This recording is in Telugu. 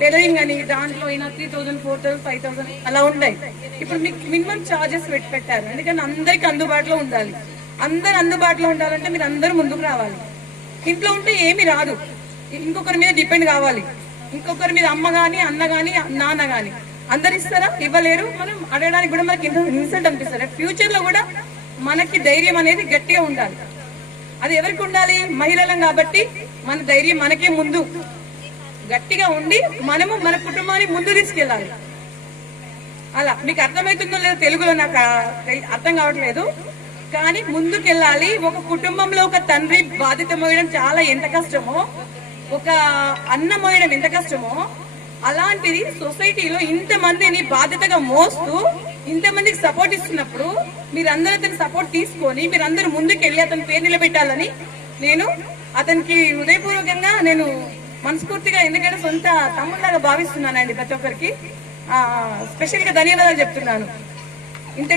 టైలరింగ్ అని దాంట్లో అయినా 3000, 4000, 5000 అలా ఉంటాయి. ఇప్పుడు మీకు మినిమం ఛార్జెస్ పెట్టారు, ఎందుకంటే అందరికి అందుబాటులో ఉండాలి. అందరు అందుబాటులో ఉండాలంటే మీరు అందరూ ముందుకు రావాలి. ఇంట్లో ఉంటే ఏమి రాదు, ఇంకొకరి మీద డిపెండ్ కావాలి. ఇంకొకరి మీద అమ్మ గాని, అన్న గాని, నాన్న గాని అందరు ఇస్తారా? ఇవ్వలేరు. మనం అడగడానికి కూడా మనకి ఇన్సల్ట్ అనిపిస్తుంది. ఫ్యూచర్ లో కూడా మనకి ధైర్యం అనేది గట్టిగా ఉండాలి. అది ఎవరికి ఉండాలి? మహిళలం కాబట్టి మన ధైర్యం మనకే ముందు గట్టిగా ఉండి మనము మన కుటుంబాన్ని ముందు తీసుకెళ్ళాలి. అలా మీకు అర్థమవుతుందో లేదో తెలుగులో నాకు అర్థం కావట్లేదు, కానీ ముందుకెళ్ళాలి. ఒక కుటుంబంలో ఒక తండ్రి బాధ్యత మోయడం చాలా ఎంత కష్టమో, ఒక అన్న మోయడం ఎంత కష్టమో, అలాంటిది సొసైటీలో ఇంతమందిని బాధ్యతగా మోస్తూ ఇంతమందికి సపోర్ట్ ఇస్తున్నప్పుడు మీరందరూ అతని సపోర్ట్ తీసుకొని మీరందరూ ముందుకెళ్ళి అతని పేరు నిలబెట్టాలని నేను అతనికి హృదయపూర్వకంగా నేను మనస్ఫూర్తిగా, ఎందుకంటే సొంత తమ్ముళ్ళగా భావిస్తున్నానండి. ప్రతి ఒక్కరికి స్పెషల్ గా ధన్యవాదాలు చెప్తున్నాను.